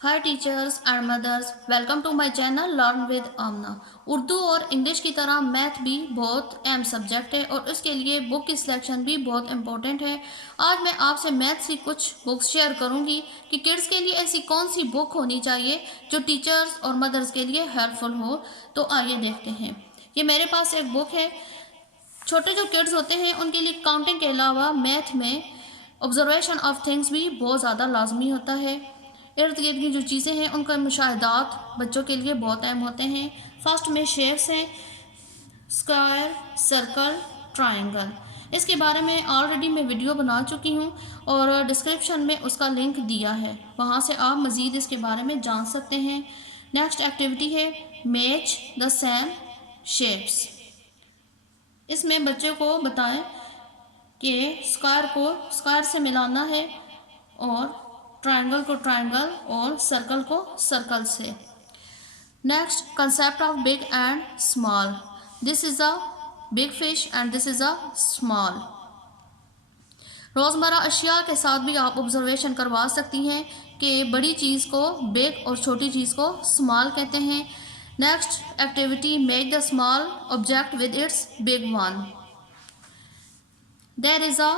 Hi teachers and mothers, welcome to my channel learn with Amna. Urdu और English की तरह math भी बहुत अहम सब्जेक्ट है और उसके लिए बुक की सिलेक्शन भी बहुत इम्पोर्टेंट है। आज मैं आपसे मैथ्स की कुछ बुक्स शेयर करूंगी कि किड्स के लिए ऐसी कौन सी बुक होनी चाहिए जो टीचर्स और मदर्स के लिए हेल्पफुल हो। तो आइए देखते हैं। ये मेरे पास एक बुक है। छोटे जो किड्स होते हैं उनके लिए काउंटिंग के अलावा मैथ में ऑब्जर्वेशन ऑफ थिंग्स भी बहुत ज़्यादा लाजमी होता है। इर्द गिर्द की जो चीज़ें हैं उनका मुशाहिदात बच्चों के लिए बहुत अहम होते हैं। फर्स्ट में शेप्स हैं, स्क्वायर, सर्कल, ट्रायंगल। इसके बारे में ऑलरेडी मैं वीडियो बना चुकी हूँ और डिस्क्रिप्शन में उसका लिंक दिया है, वहाँ से आप मज़ीद इसके बारे में जान सकते हैं। नेक्स्ट एक्टिविटी है मैच द सेम शेप्स। इसमें बच्चे को बताएं कि स्क्वायर को स्क्वायर से मिलाना है और ट्रायंगल को ट्रायंगल और सर्कल को सर्कल से। Next, concept of big and small. This is a big fish and this is a small. रोज़मर्रा अशिया के साथ भी आप ऑब्जर्वेशन करवा सकती हैं कि बड़ी चीज़ को बिग और छोटी चीज़ को स्मॉल कहते हैं। Next activity, make the small object with its big one. There is a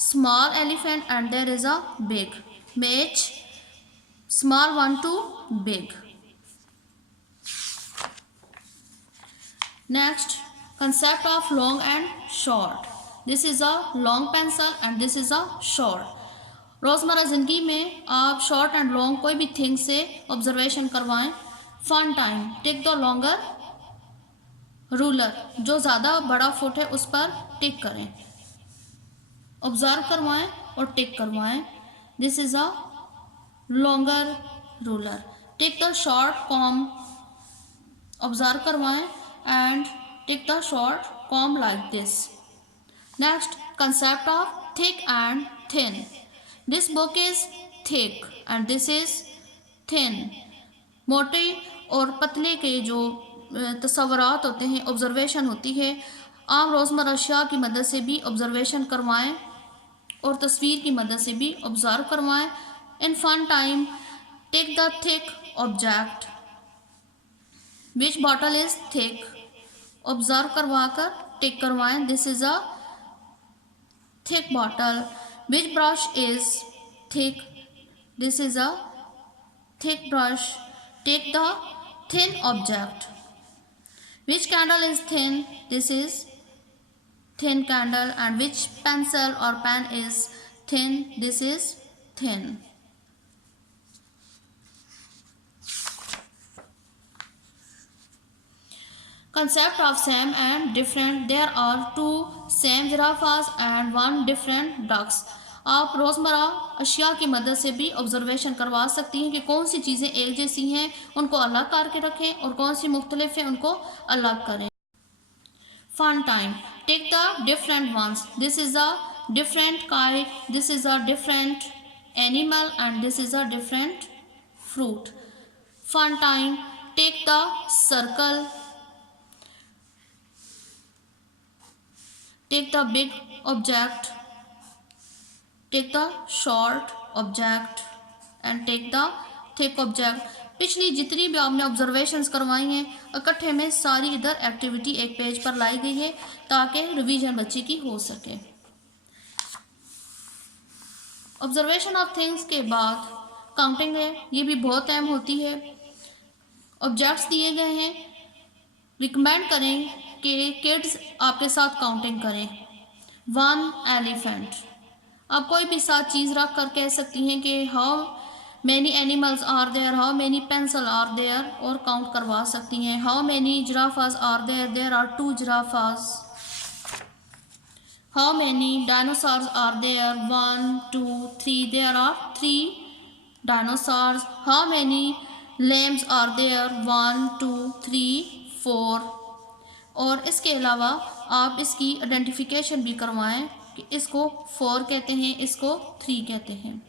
small elephant and there is a big. Match small one to big. Next, concept of long and short. This is a long pencil and this is a short. रोज़मर्रा ज़िंदगी में आप short and long कोई भी thing से observation करवाएं। Fun time, tick the longer ruler. जो ज़्यादा बड़ा फुट है उस पर टिक करें। ऑब्जर्व करवाएं और टिक करवाएं। This is a longer ruler. Tick the short comb, observe करवाएं and tick the short comb like this. Next, concept of thick and thin. This book is thick and this is thin. मोटे और पतले के जो तस्वुरात होते हैं, observation होती है, आम रोज़मर्रा अशिया की मदद से भी ऑब्जर्वेशन करवाएं और तस्वीर की मदद से भी ऑब्जर्व करवाएं। In fun time, take the thick object. Which bottle is thick, observe करवा कर टिक करवाएं। This is a thick bottle. Which brush is thick, this is a thick brush. Take the thin object. Which candle is thin, this is thin candle. And which pencil or pen is thin, this is thin. Concept of same and different. There are two same giraffes and one different ducks. आप रोज़मर्रा अशिया की मदद से भी observation करवा सकती हैं कि कौन सी चीज़ें एक जैसी हैं उनको अलग करके रखें और कौन सी मुख्तलिफ हैं उनको अलग करें। Fun time, take the different ones. This is a different kite, this is a different animal and this is a different fruit. Fun time, take the circle, take the big object, take the short object and take the thick object. पिछली जितनी भी आपने observations करवाई हैं इकट्ठे में सारी इधर एक्टिविटी एक पेज पर लाई गई है ताकि रिवीजन बच्चे की हो सके। ऑब्जर्वेशन ऑफ थिंग्स के बाद काउंटिंग है, ये भी बहुत अहम होती है। ऑब्जेक्ट्स दिए गए हैं, रिकमेंड करें कि किड्स आपके साथ काउंटिंग करें। 1 एलिफेंट। आप कोई भी साथ चीज़ रख कर कह सकती हैं कि how many animals are there, how many pencil are there, और काउंट करवा सकती हैं। How many giraffes are there, there are 2 giraffes. How many dinosaurs are there, 1 2 3, there are 3 dinosaurs. How many lambs are there, 1 2 3 4। और इसके अलावा आप इसकी identification भी करवाएं कि इसको 4 कहते हैं, इसको 3 कहते हैं।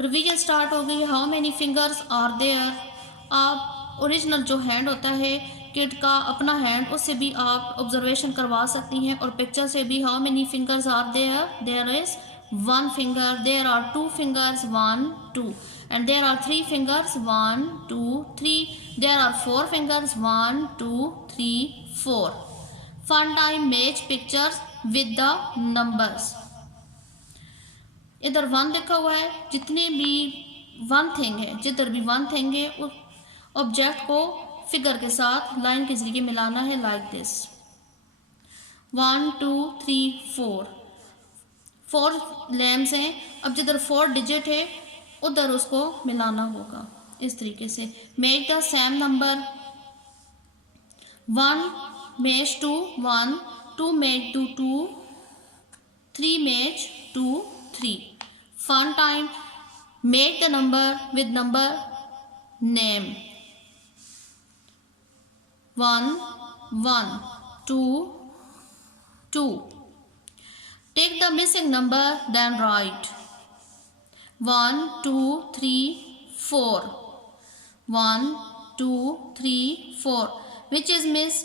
रिवीजन स्टार्ट हो गई। How many fingers are there. आप ओरिजिनल जो हैंड होता है किड का अपना हैंड, उससे भी आप ऑब्जर्वेशन करवा सकती हैं। और पिक्चर से भी how many fingers are there, there is 1 finger, there are 2 fingers 1 2, and there are 3 fingers 1 2 3, there are 4 fingers 1 2 3 4. Fun time, match pictures with the numbers. इधर 1 लिखा हुआ है, जितने भी 1 थिंग है, जिधर भी 1 थिंग है उस ऑब्जेक्ट को फिगर के साथ लाइन के जरिए मिलाना है, लाइक दिस 1 2 3 4. 4 लैम्स हैं, अब जिधर 4 डिजिट है उधर उसको मिलाना होगा इस तरीके से। Make the same number 1 match 2 1, 2 match 2 2, 3 match 2 3. Fun time, make the number with number name 1 1 2 2. Take the missing number, then write 1 2 3 4, 1 2 3 4. Which is miss?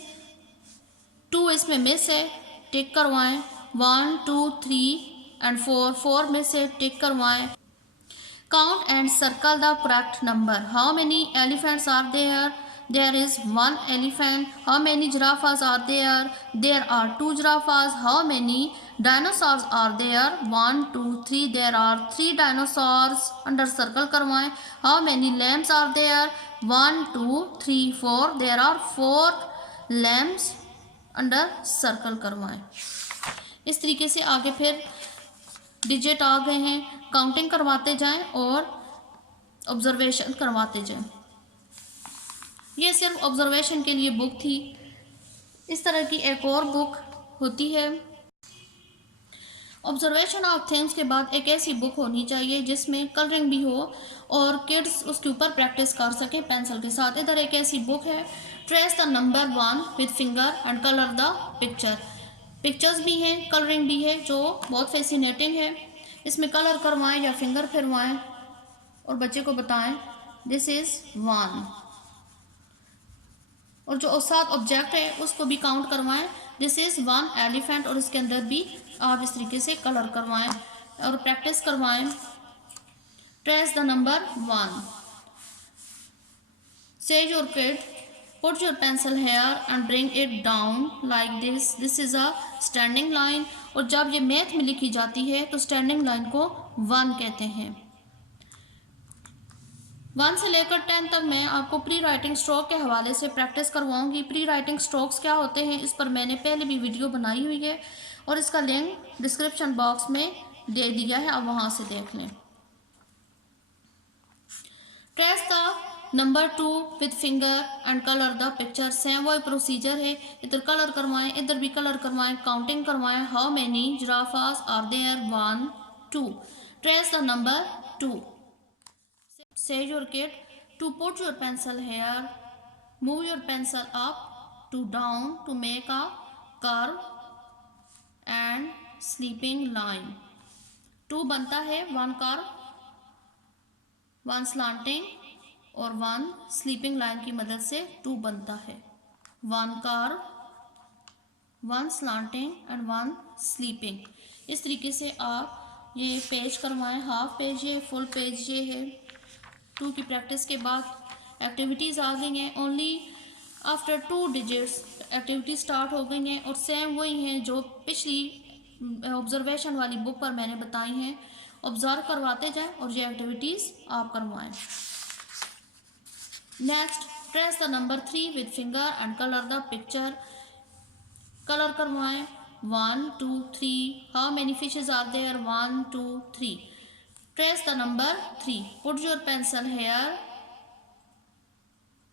2 इसमें मिस है, टिक करवाएं. 1 2 3 and 4, 4 में से टिक करवाएं. Count and circle the correct number. How many elephants are there? There is 1 elephant. How many giraffes are there? There are 2 giraffes. How many dinosaurs are there? 1 2 3. There are 3 dinosaurs. Under circle करवाएं. How many lambs are there? 1 2 3 4. There are 4 lambs. Under circle करवाएं. इस तरीके से आगे फिर digit आ गए हैं, counting करवाते जाएं और ऑब्जर्वेशन करवाते जाएं. ये सिर्फ ऑब्जर्वेशन के लिए बुक थी. इस तरह की एक और बुक होती है. ऑब्जर्वेशन ऑफ थिंग्स के बाद एक ऐसी बुक होनी चाहिए जिसमें कलरिंग भी हो और किड्स उसके ऊपर प्रैक्टिस कर सकें पेंसिल के साथ. इधर एक ऐसी बुक है, trace the number 1 with finger and colour the picture. Pictures भी हैं, कलरिंग भी है, जो बहुत फैसिनेटिंग है. इसमें कलर करवाएं या फिंगर फिरवाएं और बच्चे को बताएं दिस इज़ 1. और जो साथ ऑब्जेक्ट है उसको भी काउंट करवाएं, दिस इज़ 1 एलिफेंट. और इसके अंदर भी आप इस तरीके से कलर करवाएं और प्रैक्टिस करवाएं. Trace the number 1. से your kid put your pencil here and bring it down like this. This is a standing line. और जब ये मैथ में लिखी जाती है तो स्टैंडिंग लाइन को 1 कहते हैं. 1 से लेकर 10 तक मैं आपको प्री राइटिंग स्ट्रोक के हवाले से प्रैक्टिस करवाऊंगी. प्री राइटिंग स्ट्रोक्स क्या होते हैं इस पर मैंने पहले भी वीडियो बनाई हुई है और इसका लिंक डिस्क्रिप्शन बॉक्स में दे दिया है, आप वहाँ से देख लें. Trace the number 2 with finger and colour the picture. Same वही प्रोसीजर है, इधर कलर करवाएं, इधर भी कलर करवाएं, काउंटिंग करवाएं. How many giraffes are there 1 2. Trace the number 2. Say your kid to put your pencil here, move your pencil up to down to make a curve and sleeping line. 2 बनता है, 1 curve, 1 slanting और 1 sleeping line की मदद से 2 बनता है. 1 curve, 1 slanting and 1 sleeping. इस तरीके से आप ये पेज करवाएं. हाफ पेज ये, फुल पेज ये है. 2 की प्रैक्टिस के बाद एक्टिविटीज़ आ गई हैं. Only after 2 digits activity start हो गई हैं और सेम वही हैं जो पिछली ऑब्जर्वेशन वाली बुक पर मैंने बताई हैं. ऑब्जर्व करवाते जाएं और ये एक्टिविटीज़ आप करवाएं. Next, trace the number 3 with finger and colour the picture. Colour करवाएं 1 2 3. How many fishes are there 1 2 3. Trace the number 3. Put your pencil here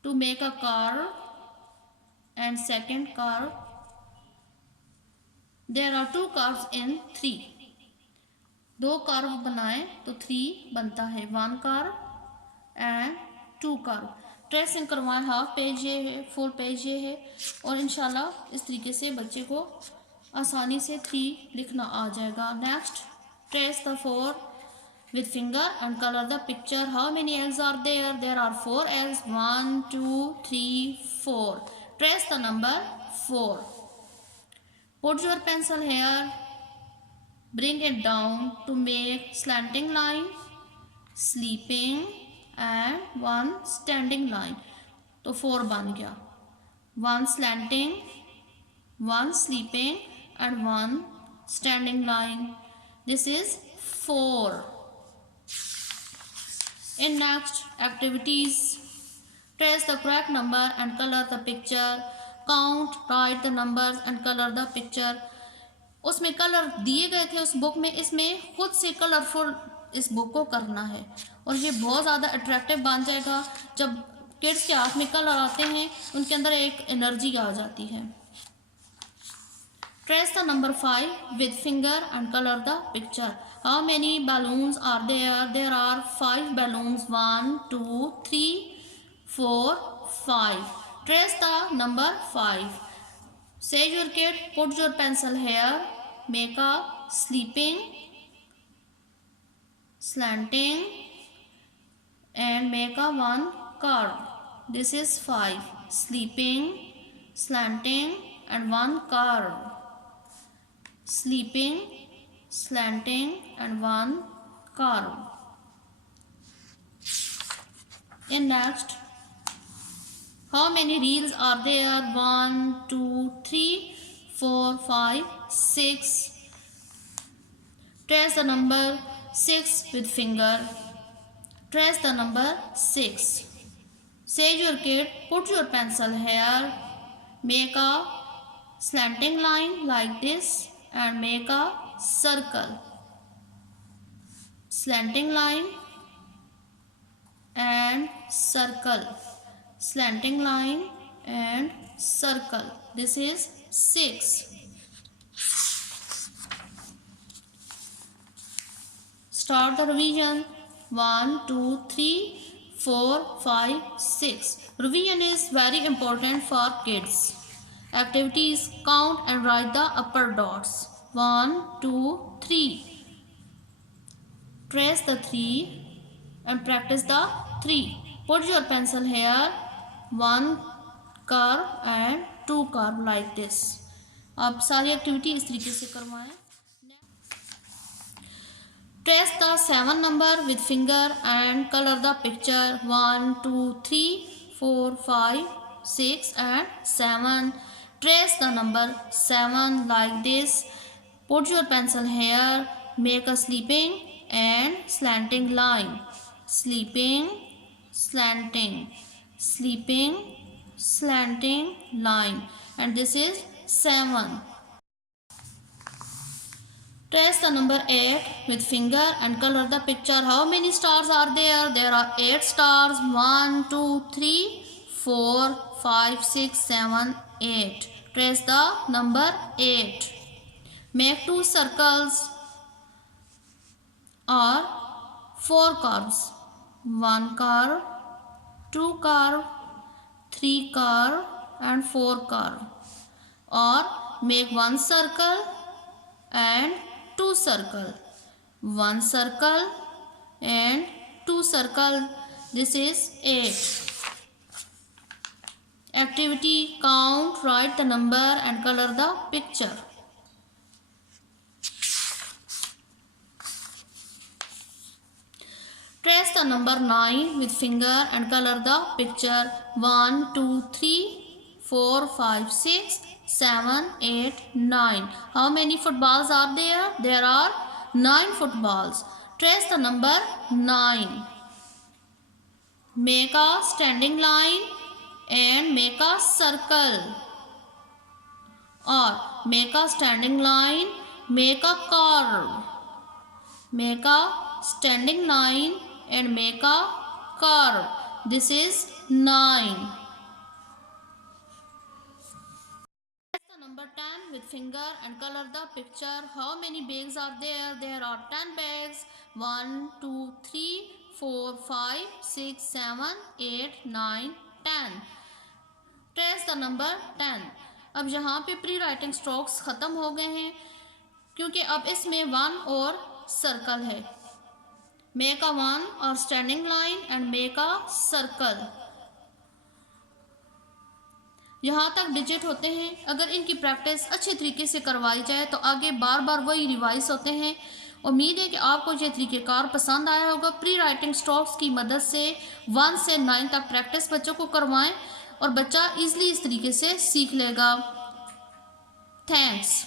to make a curve and second curve. There are 2 curves in 3. 2 curve बनाएं तो 3 बनता है. 1 curve and 2 curve. Tracing करवाएं. Half page ये है, full page ये है और इंशाल्लाह इस तरीके से बच्चे को आसानी से 3 लिखना आ जाएगा. Next, trace the 4 with finger and color the picture. How many eggs are there? There are 4 eggs. 1 2 3 4. Trace the number 4. Put your pencil here. Bring it down to make slanting line, sleeping and one standing line. तो 4 बन गया. One slanting, one sleeping and one standing line. This is 4. In next activities, trace the correct number and color the picture. Count, write the numbers and color the picture. उसमें colour दिए गए थे उस book में, इसमें खुद से colourful इस बुक को करना है और ये बहुत ज़्यादा अट्रैक्टिव बन जाएगा. जब किड्स के हाथ में कलर आते हैं उनके अंदर एक एनर्जी आ जाती है. Trace the number 5 with finger and color the picture. How many balloons are there? There are 5 balloons. 1, 2, 3, 4, 5. Trace the number 5. Say your kid, put your pencil here. Make a sleeping, slanting and make a one curve. This is 5. Sleeping, slanting and one curve. Sleeping, slanting and one curve. And next, how many reels are there? 1, 2, 3, 4, 5, 6. Trace the number 6 with finger. Trace the number 6. Say your kid, put your pencil here. Make a slanting line like this and make a circle. Slanting line and circle. Slanting line and circle. This is 6. Start the revision. 1, 2, 3, 4, 5, 6. Revision is very important for kids. Activities: count and write the upper dots. 1, 2, 3. Trace the 3 and practice the 3. Put your pencil here. 1 curve and 2 curve like this. आप सारी activity इस तरीके से करवाएं. Trace the 7 number with finger and color the picture. 1, 2, 3, 4, 5, 6 and 7. Trace the number 7 like this. Put your pencil here. Make a sleeping and slanting line. Sleeping, slanting, sleeping, slanting line. And this is 7. Trace the number 8 with finger and color the picture. How many stars are there? There are 8 stars. 1, 2, 3, 4, 5, 6, 7, 8. Trace the number 8. Make 2 circles or 4 curves. 1 curve, 2 curve, 3 curve and 4 curve. Or make 1 circle and 2 circle. 1 circle and 2 circle. This is 8. Activity: count, write the number and color the picture. Trace the number 9 with finger and color the picture. 1, 2, 3, 4, 5, 6, 7, 8, 9. How many footballs are there? There are 9 footballs. Trace the number 9. Make a standing line and make a circle. Or make a standing line, make a curve. Make a standing line and make a curve. This is 9. Number 10 with finger and color the picture. How many bags are there? There are 10 bags. 1, 2, 3, 4, 5, 6, 7, 8, 9, 10. Trace the number 10. अब यहाँ पे pre writing strokes ख़त्म हो गए हैं क्योंकि अब इसमें 1 और सर्कल है. Make a 1 or standing line and make a circle. यहाँ तक डिजिट होते हैं। अगर इनकी प्रैक्टिस अच्छे तरीके से करवाई जाए तो आगे बार बार वही रिवाइज होते हैं। उम्मीद है कि आपको ये तरीक़ेकार पसंद आया होगा। प्री राइटिंग स्ट्रोक्स की मदद से 1 से 9 तक प्रैक्टिस बच्चों को करवाएं और बच्चा ईज़िली इस तरीके से सीख लेगा। थैंक्स।